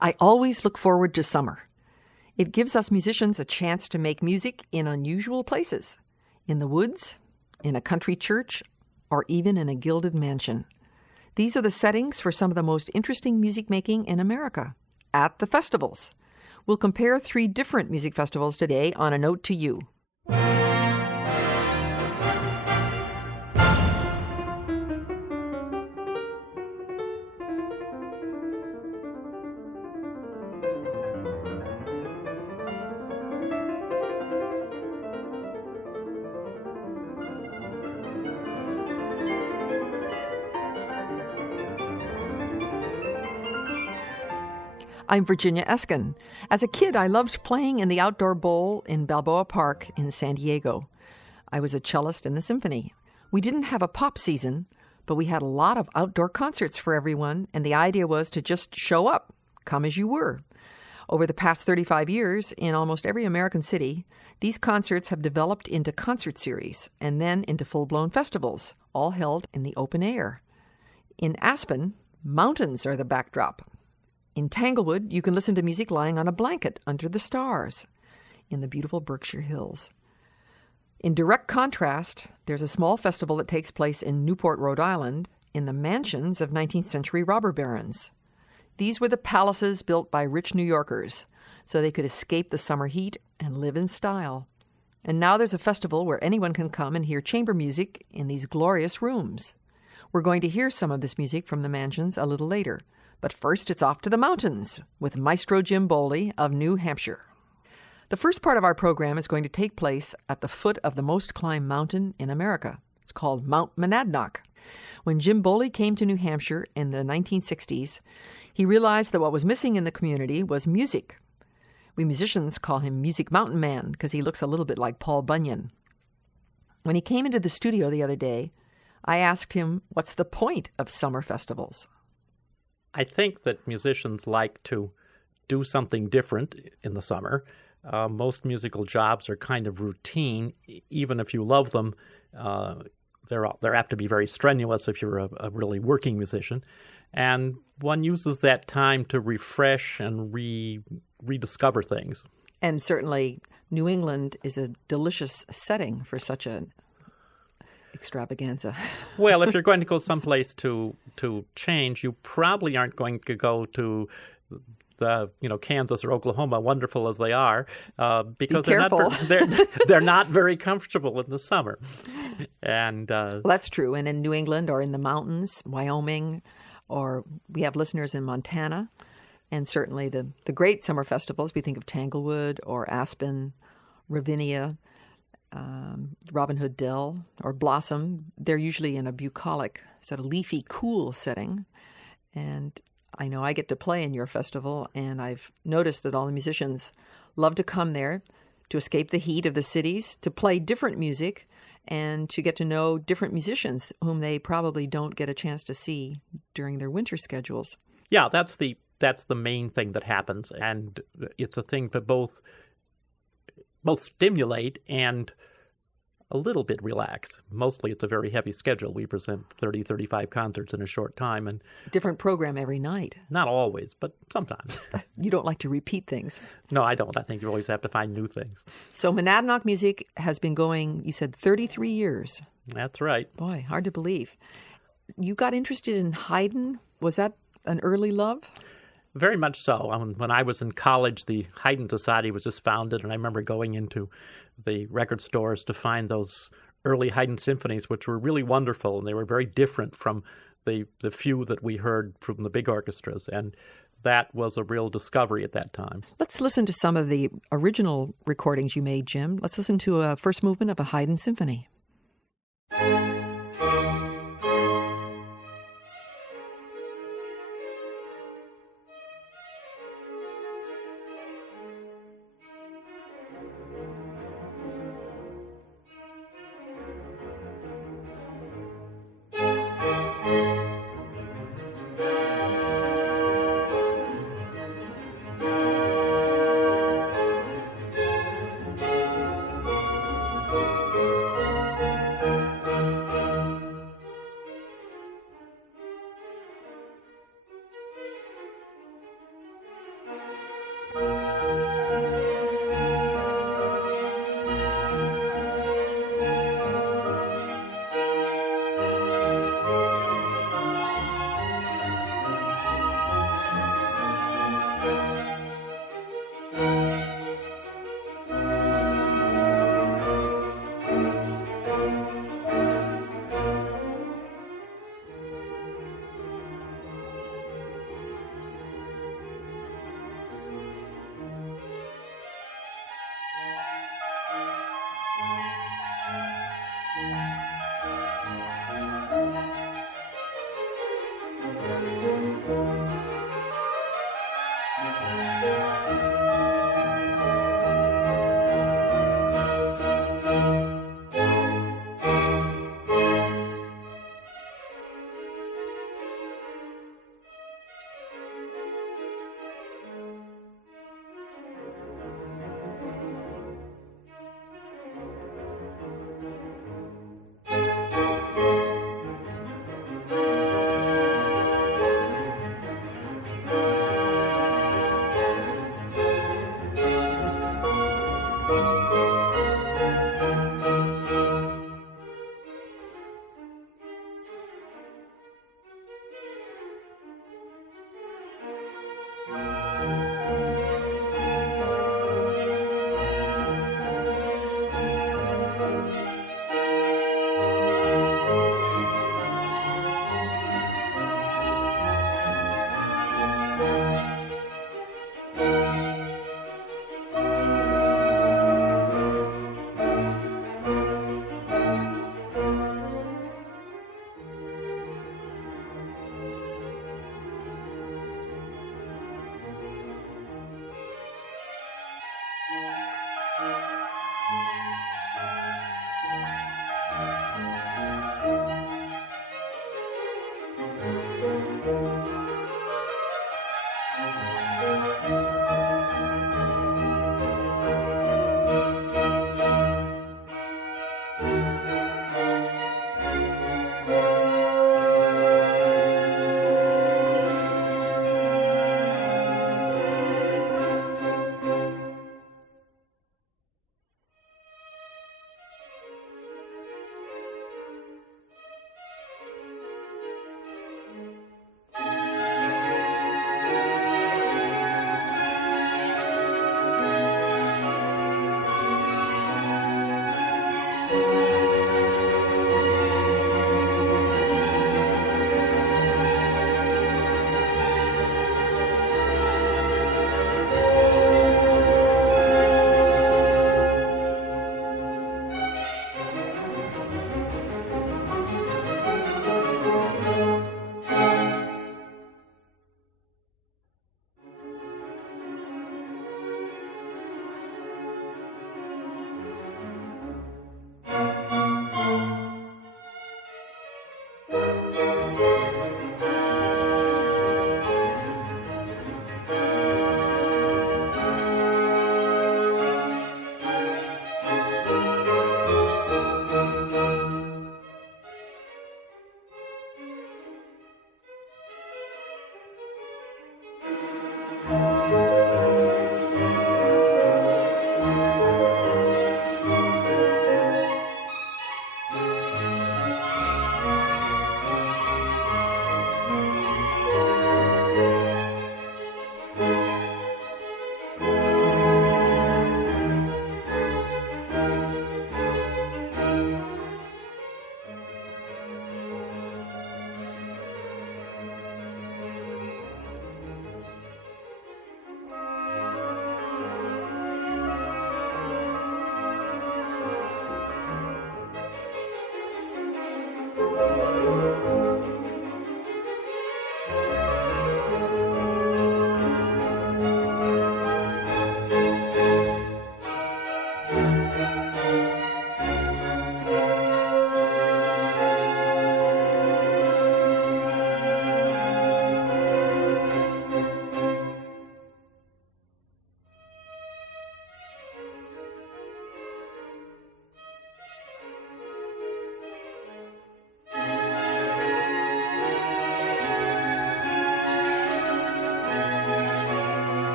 I always look forward to summer. It gives us musicians a chance to make music in unusual places, in the woods, in a country church, or even in a gilded mansion. These are the settings for some of the most interesting music making in America, at the festivals. We'll compare 3 different music festivals today on A Note to You. I'm Virginia Eskin. As a kid, I loved playing in the outdoor bowl in Balboa Park in San Diego. I was a cellist in the symphony. We didn't have a pop season, but we had a lot of outdoor concerts for everyone, and the idea was to just show up, come as you were. Over the past 35 years, in almost every American city, these concerts have developed into concert series and then into full-blown festivals, all held in the open air. In Aspen, mountains are the backdrop. In Tanglewood, you can listen to music lying on a blanket under the stars in the beautiful Berkshire Hills. In direct contrast, there's a small festival that takes place in Newport, Rhode Island, in the mansions of 19th century robber barons. These were the palaces built by rich New Yorkers, so they could escape the summer heat and live in style. And now there's a festival where anyone can come and hear chamber music in these glorious rooms. We're going to hear some of this music from the mansions a little later. But first, it's off to the mountains with Maestro Jim Bolle of New Hampshire. The first part of our program is going to take place at the foot of the most climbed mountain in America. It's called Mount Monadnock. When Jim Bolle came to New Hampshire in the 1960s, he realized that what was missing in the community was music. We musicians call him Music Mountain Man because he looks a little bit like Paul Bunyan. When he came into the studio the other day, I asked him, what's the point of summer festivals? I think that musicians like to do something different in the summer. Most musical jobs are kind of routine. Even if you love them, they're apt to be very strenuous if you're a really working musician. And one uses that time to refresh and rediscover things. And certainly New England is a delicious setting for such an extravaganza. Well, if you're going to go someplace to change, you probably aren't going to go to the Kansas or Oklahoma, wonderful as they are, because they're not very comfortable in the summer. And well, that's true. And in New England or in the mountains, Wyoming, or we have listeners in Montana, and certainly the great summer festivals. We think of Tanglewood or Aspen, Ravinia, Robin Hood Dell or Blossom. They're usually in a bucolic, sort of leafy, cool setting. And I know I get to play in your festival, and I've noticed that all the musicians love to come there to escape the heat of the cities, to play different music, and to get to know different musicians whom they probably don't get a chance to see during their winter schedules. Yeah, that's the main thing that happens, and it's a thing to both stimulate and a little bit relax. Mostly it's a very heavy schedule. We present 30, 35 concerts in a short time. And different program every night. Not always, but sometimes. You don't like to repeat things. No, I don't. I think you always have to find new things. So Monadnock music has been going, you said, 33 years. That's right. Boy, hard to believe. You got interested in Haydn. Was that an early love? Very much so. When I was in college, the Haydn Society was just founded, and I remember going into the record stores to find those early Haydn symphonies, which were really wonderful, and they were very different from the few that we heard from the big orchestras, and that was a real discovery at that time. Let's listen to some of the original recordings you made, Jim. Let's listen to a first movement of a Haydn symphony.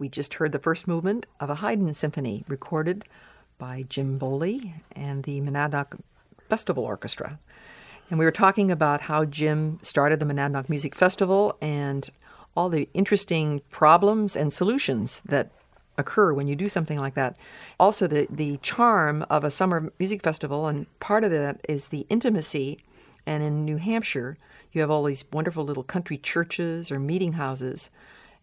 We just heard the first movement of a Haydn symphony recorded by James Bolle and the Monadnock Festival Orchestra. And we were talking about how Jim started the Monadnock Music Festival and all the interesting problems and solutions that occur when you do something like that. Also, the charm of a summer music festival, and part of that is the intimacy. And in New Hampshire, you have all these wonderful little country churches or meeting houses.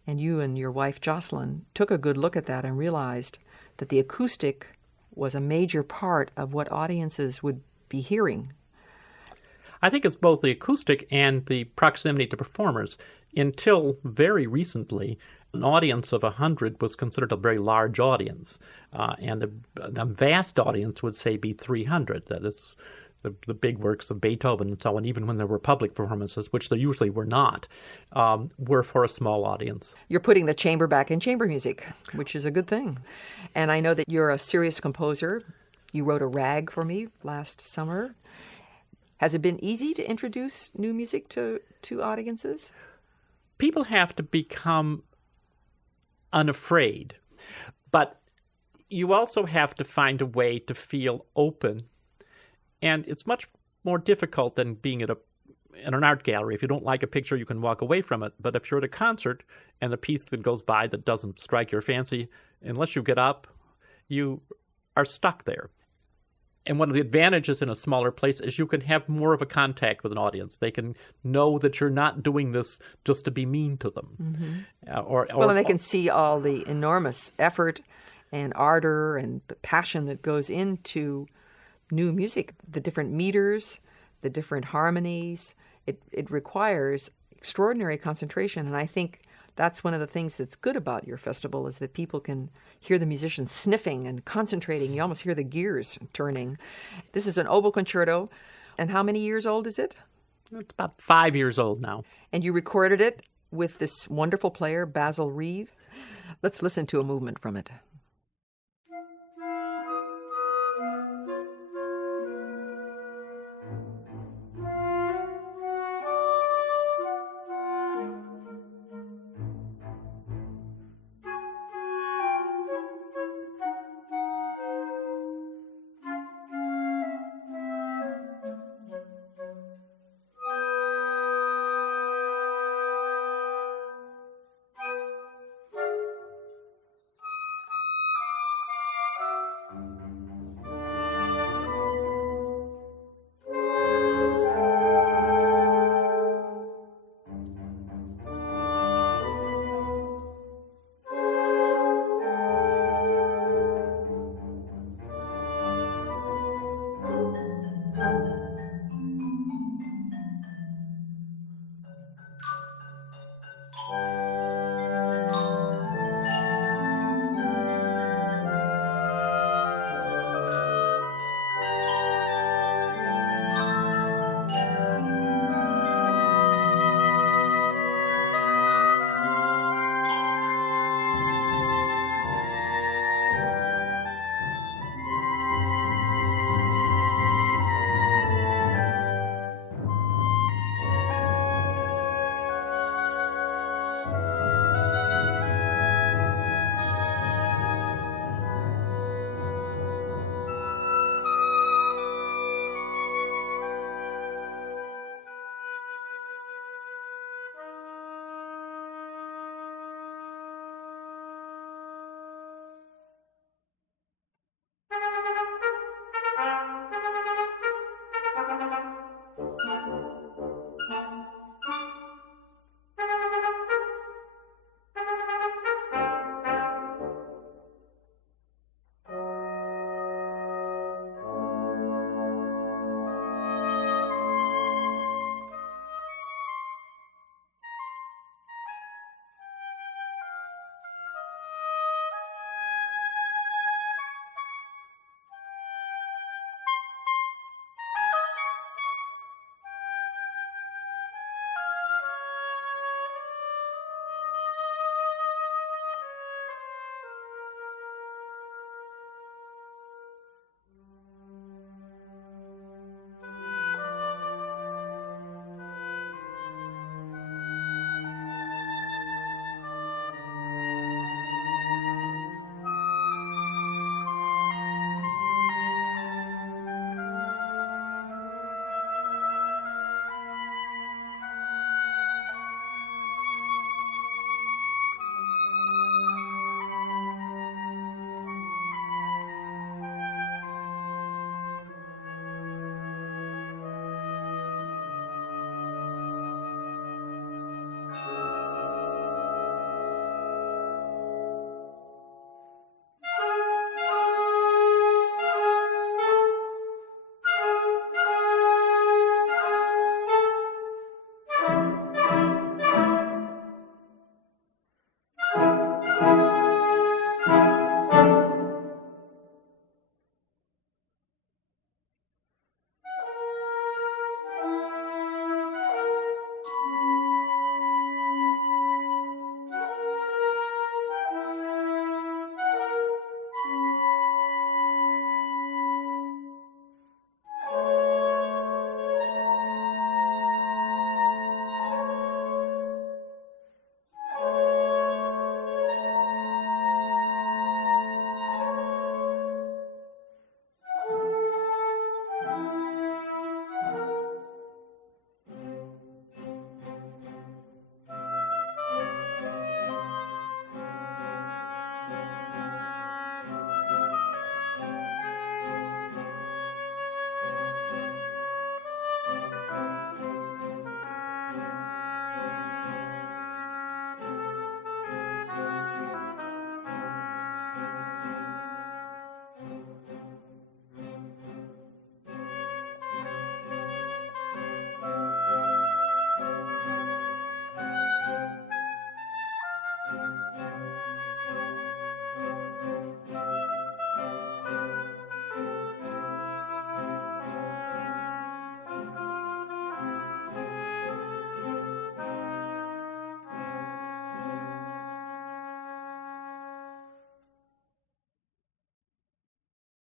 And you and your wife, Jocelyn, took a good look at that and realized that the acoustic was a major part of what audiences would be hearing. I think it's both the acoustic and the proximity to performers. Until very recently, an audience of 100 was considered a very large audience, and a vast audience would say be 300. That is the big works of Beethoven and so on, even when there were public performances, which there usually were not, were for a small audience. You're putting the chamber back in chamber music, which is a good thing. And I know that you're a serious composer. You wrote a rag for me last summer. Has it been easy to introduce new music to audiences? People have to become unafraid, but you also have to find a way to feel open. And it's much more difficult than being in an art gallery. If you don't like a picture, you can walk away from it. But if you're at a concert and a piece that goes by that doesn't strike your fancy, unless you get up, you are stuck there. And one of the advantages in a smaller place is you can have more of a contact with an audience. They can know that you're not doing this just to be mean to them. Mm-hmm. And they can see all the enormous effort and ardor and passion that goes into new music, the different meters, the different harmonies. It requires extraordinary concentration, and I think that's one of the things that's good about your festival is that people can hear the musicians sniffing and concentrating. You almost hear the gears turning. This is an oboe concerto. And how many years old is it? It's about 5 years old now. And you recorded it with this wonderful player, Basil Reeve. Let's listen to a movement from it.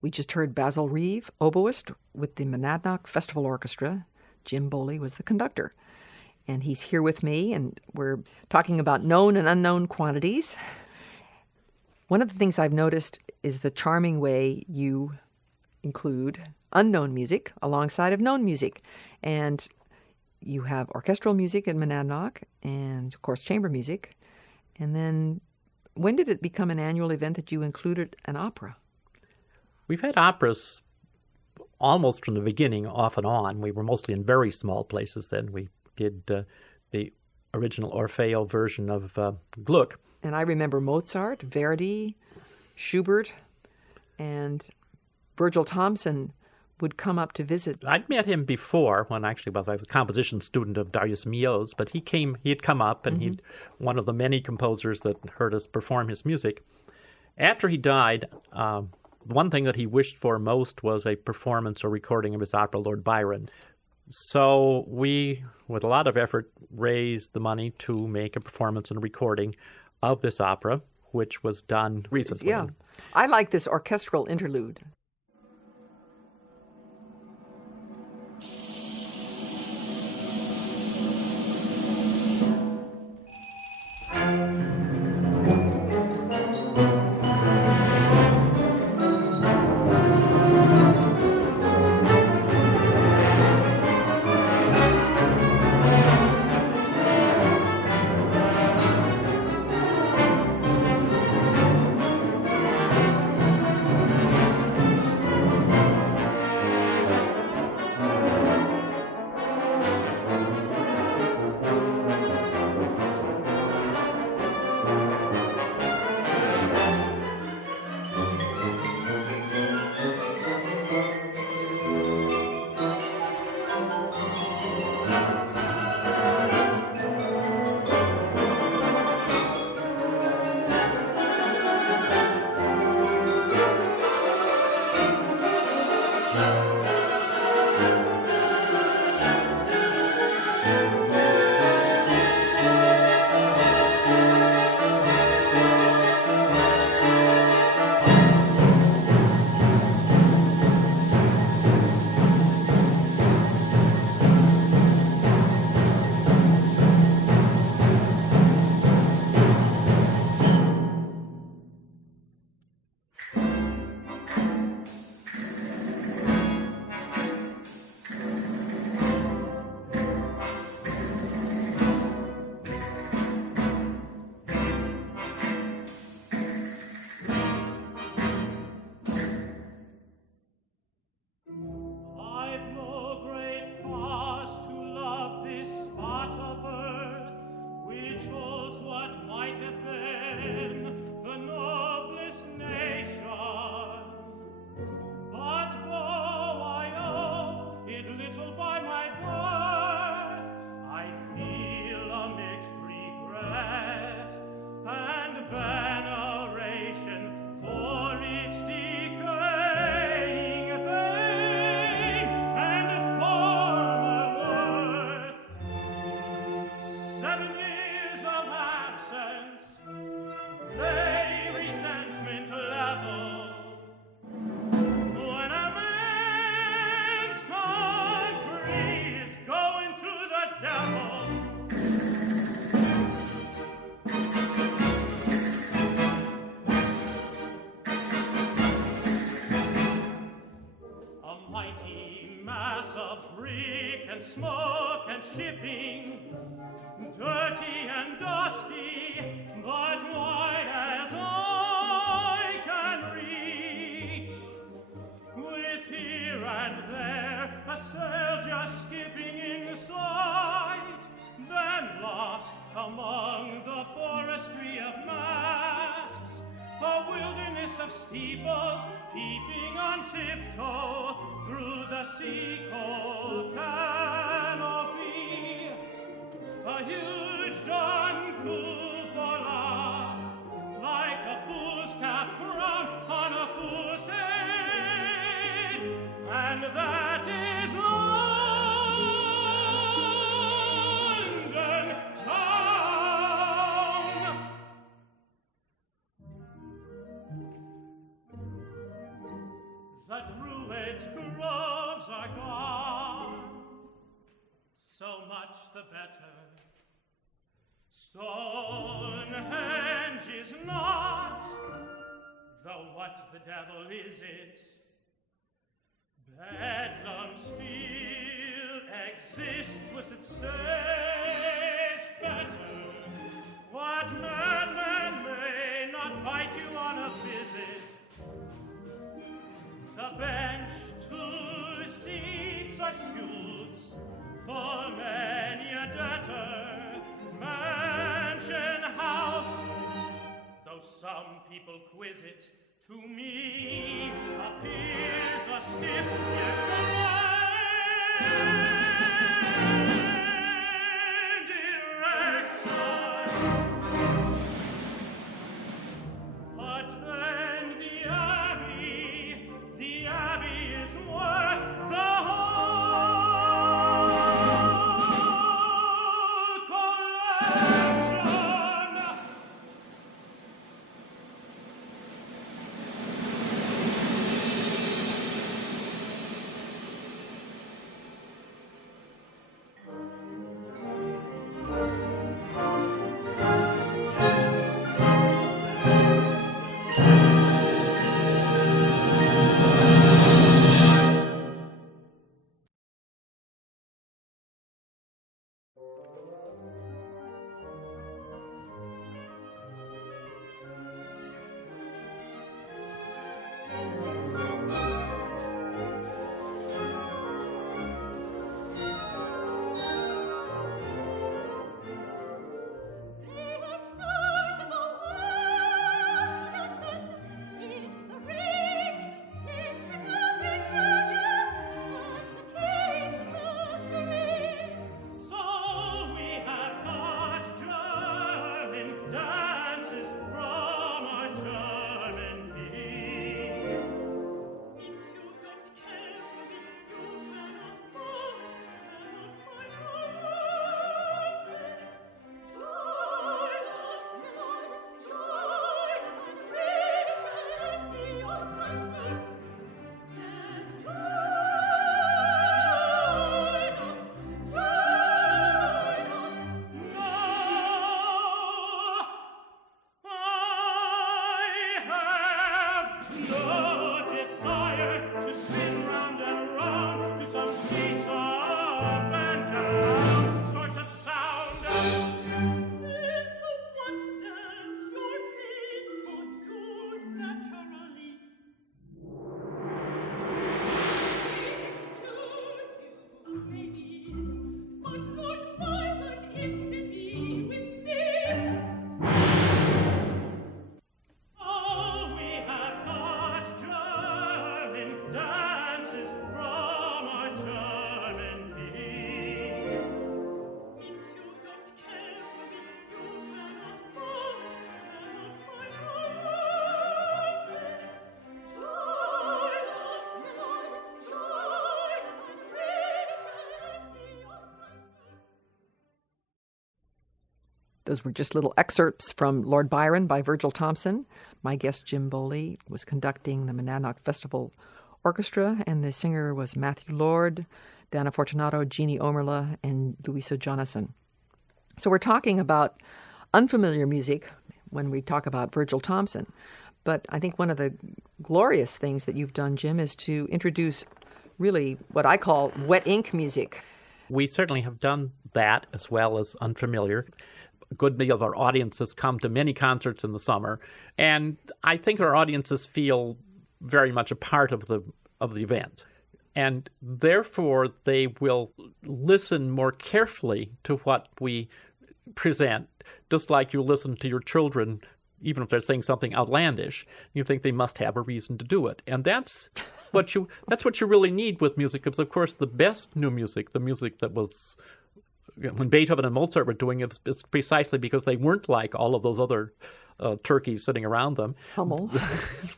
We just heard Basil Reeve, oboist with the Monadnock Festival Orchestra. Jim Bolle was the conductor. And he's here with me, and we're talking about known and unknown quantities. One of the things I've noticed is the charming way you include unknown music alongside of known music. And you have orchestral music at Monadnock and, of course, chamber music. And then when did it become an annual event that you included an opera? We've had operas almost from the beginning, off and on. We were mostly in very small places then. We did the original Orfeo version of Gluck. And I remember Mozart, Verdi, Schubert, and Virgil Thomson would come up to visit. I'd met him before when I was a composition student of Darius Milhaud's, but he had come up, and he'd one of the many composers that heard us perform his music. After he died, one thing that he wished for most was a performance or recording of his opera, Lord Byron. So we, with a lot of effort, raised the money to make a performance and a recording of this opera, which was done recently. Yeah. I like this orchestral interlude. Smoke and shipping, dirty and dusty, but wide as I can reach, with here and there a sail just skipping in sight, then lost among the forestry of masts, a wilderness of steeples peeping on tiptoe through the sea-cold canopy, a huge dawn cupola, like a fool's cap crown on a fool's head, and that is London town. its groves are gone. So much the better. Stonehenge is not, though what the devil is it? Bedlam still exists, was it stage better? What madman may not bite you on a visit? The bench, 2 seats are suits for many a debtor. Mansion house, though some people quiz it, to me appears a stiff yet grand erection. But then the abbey is worth the whole collection. Those were just little excerpts from Lord Byron by Virgil Thomson. My guest, Jim Bolle, was conducting the Monadnock Festival Orchestra, and the singer was Matthew Lord, Dana Fortunato, Jeannie Omerla, and Louisa Jonasson. So we're talking about unfamiliar music when we talk about Virgil Thomson. But I think one of the glorious things that you've done, Jim, is to introduce really what I call wet ink music. We certainly have done that as well as unfamiliar. A good deal of our audiences come to many concerts in the summer, and I think our audiences feel very much a part of the event. And therefore, they will listen more carefully to what we present, just like you listen to your children, even if they're saying something outlandish. You think they must have a reason to do it. And that's what you really need with music, because, of course, the best new music, the music that was when Beethoven and Mozart were doing it, is precisely because they weren't like all of those other turkeys sitting around them. Hummel.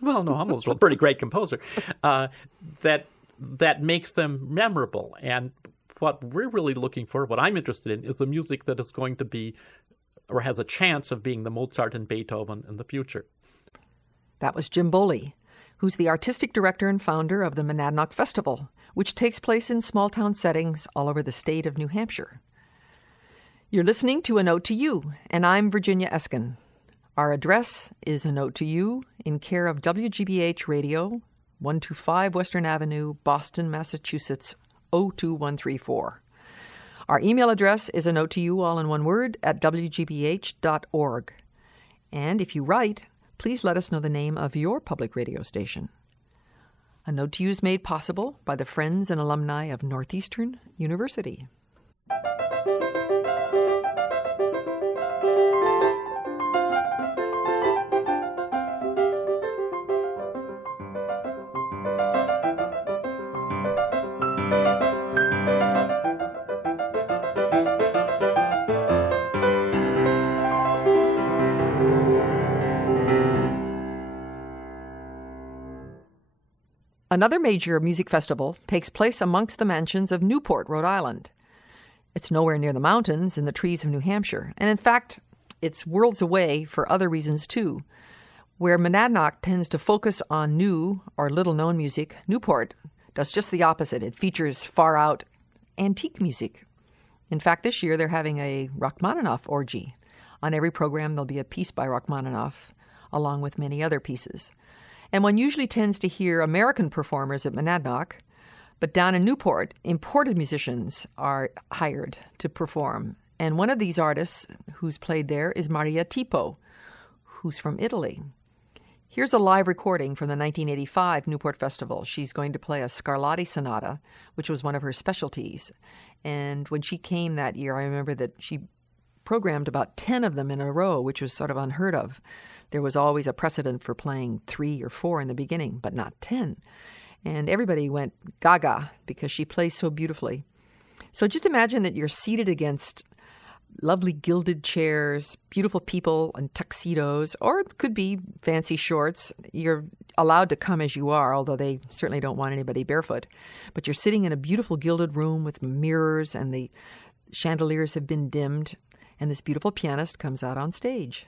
Well, no, Hummel's a pretty great composer. That makes them memorable. And what we're really looking for, what I'm interested in, is the music that is going to be, or has a chance of being, the Mozart and Beethoven in the future. That was Jim Bolle. who's the artistic director and founder of the Monadnock Festival, which takes place in small-town settings all over the state of New Hampshire. You're listening to A Note to You, and I'm Virginia Eskin. Our address is A Note to You in care of WGBH Radio, 125 Western Avenue, Boston, Massachusetts, 02134. Our email address is A Note to You, all in one word, at wgbh.org. And if you write, please let us know the name of your public radio station. A Note to You is made possible by the friends and alumni of Northeastern University. Another major music festival takes place amongst the mansions of Newport, Rhode Island. It's nowhere near the mountains and the trees of New Hampshire, and in fact, it's worlds away for other reasons too. Where Monadnock tends to focus on new or little-known music, Newport does just the opposite. It features far-out antique music. In fact, this year they're having a Rachmaninoff orgy. On every program there'll be a piece by Rachmaninoff, along with many other pieces. And one usually tends to hear American performers at Monadnock, but down in Newport, imported musicians are hired to perform. And one of these artists who's played there is Maria Tipo, who's from Italy. Here's a live recording from the 1985 Newport Festival. She's going to play a Scarlatti Sonata, which was one of her specialties. And when she came that year, I remember that she programmed about 10 of them in a row, which was sort of unheard of. There was always a precedent for playing 3 or 4 in the beginning, but not 10. And everybody went gaga because she plays so beautifully. So just imagine that you're seated against lovely gilded chairs, beautiful people in tuxedos, or it could be fancy shorts. You're allowed to come as you are, although they certainly don't want anybody barefoot. But you're sitting in a beautiful gilded room with mirrors, and the chandeliers have been dimmed, and this beautiful pianist comes out on stage.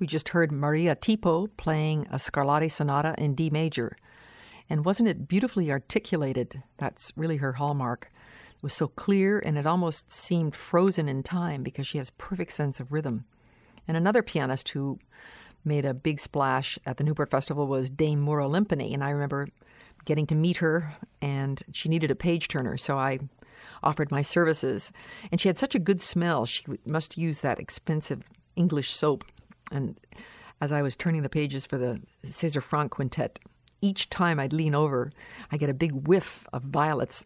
We just heard Maria Tipo playing a Scarlatti Sonata in D major. And wasn't it beautifully articulated? That's really her hallmark. It was so clear, and it almost seemed frozen in time because she has perfect sense of rhythm. And another pianist who made a big splash at the Newport Festival was Dame Muro Limpany, and I remember getting to meet her, and she needed a page turner, so I offered my services. And she had such a good smell. She must use that expensive English soap. And as I was turning the pages for the César Franck Quintet, each time I'd lean over, I get a big whiff of violets.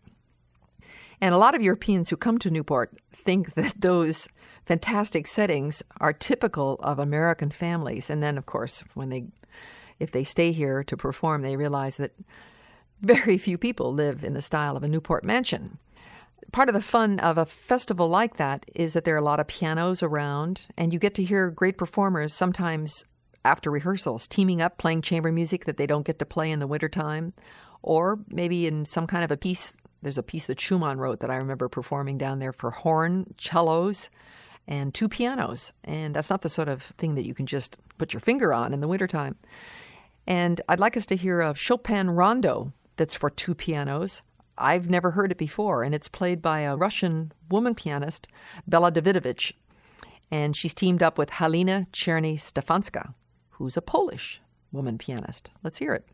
And a lot of Europeans who come to Newport think that those fantastic settings are typical of American families. And then, of course, if they stay here to perform, they realize that very few people live in the style of a Newport mansion. Part of the fun of a festival like that is that there are a lot of pianos around, and you get to hear great performers sometimes after rehearsals, teaming up, playing chamber music that they don't get to play in the wintertime, or maybe in some kind of a piece. There's a piece that Schumann wrote that I remember performing down there for horn, cellos, and 2 pianos. And that's not the sort of thing that you can just put your finger on in the wintertime. And I'd like us to hear a Chopin Rondo that's for 2 pianos. I've never heard it before, and it's played by a Russian woman pianist, Bella Davidovich. And she's teamed up with Halina Czerny-Stefanska, who's a Polish woman pianist. Let's hear it.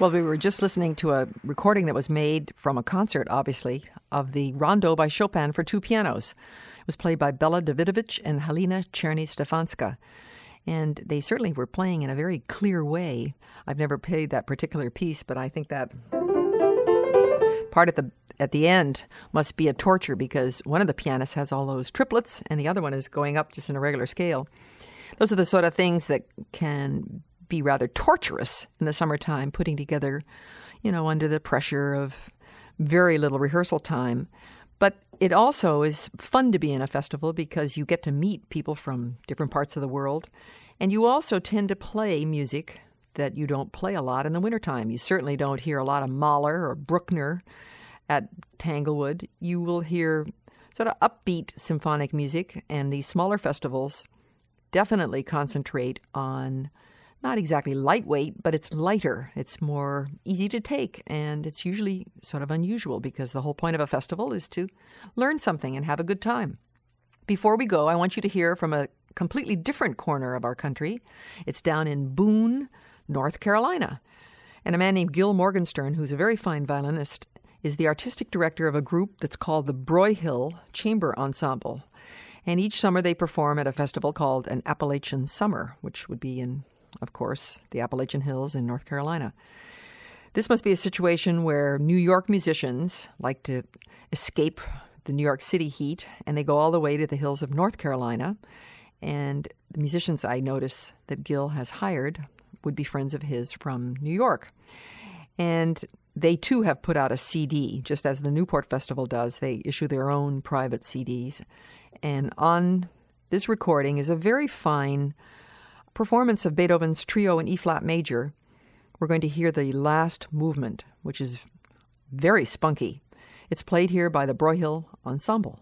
Well, we were just listening to a recording that was made from a concert, obviously, of the Rondo by Chopin for two pianos. It was played by Bela Davidovich and Halina Czerny-Stefanska. And they certainly were playing in a very clear way. I've never played that particular piece, but I think that part at the end must be a torture because one of the pianists has all those triplets and the other one is going up just in a regular scale. Those are the sort of things that can be rather torturous in the summertime, putting together, under the pressure of very little rehearsal time. But it also is fun to be in a festival because you get to meet people from different parts of the world. And you also tend to play music that you don't play a lot in the wintertime. You certainly don't hear a lot of Mahler or Bruckner at Tanglewood. You will hear sort of upbeat symphonic music, and these smaller festivals definitely concentrate on not exactly lightweight, but it's lighter. It's more easy to take, and it's usually sort of unusual because the whole point of a festival is to learn something and have a good time. Before we go, I want you to hear from a completely different corner of our country. It's down in Boone, North Carolina. And a man named Gil Morgenstern, who's a very fine violinist, is the artistic director of a group that's called the Broyhill Chamber Ensemble. And each summer they perform at a festival called an Appalachian Summer, which would be in, of course, the Appalachian Hills in North Carolina. This must be a situation where New York musicians like to escape the New York City heat, and they go all the way to the hills of North Carolina. And the musicians I notice that Gil has hired would be friends of his from New York. And they, too, have put out a CD, just as the Newport Festival does. They issue their own private CDs. And on this recording is a very fine performance of Beethoven's Trio in E-flat major. We're going to hear the last movement, which is very spunky. It's played here by the Broyhill Ensemble.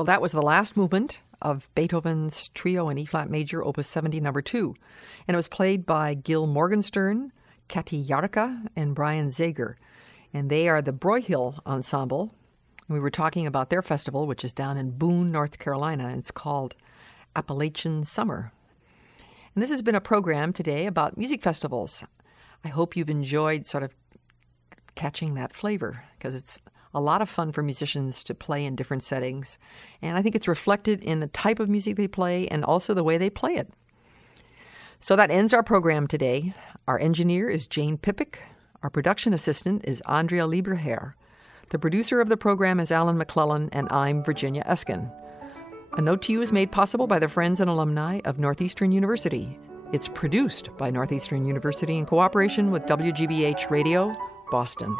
Well, that was the last movement of Beethoven's Trio in E-flat major, Opus 70, number 2. And it was played by Gil Morgenstern, Kati Yarka, and Brian Zager. And they are the Broyhill Ensemble. We were talking about their festival, which is down in Boone, North Carolina. And it's called Appalachian Summer. And this has been a program today about music festivals. I hope you've enjoyed sort of catching that flavor, because it's a lot of fun for musicians to play in different settings. And I think it's reflected in the type of music they play and also the way they play it. So that ends our program today. Our engineer is Jane Pippick. Our production assistant is Andrea Lieberherr. The producer of the program is Alan McClellan, and I'm Virginia Eskin. A Note to You is made possible by the friends and alumni of Northeastern University. It's produced by Northeastern University in cooperation with WGBH Radio, Boston.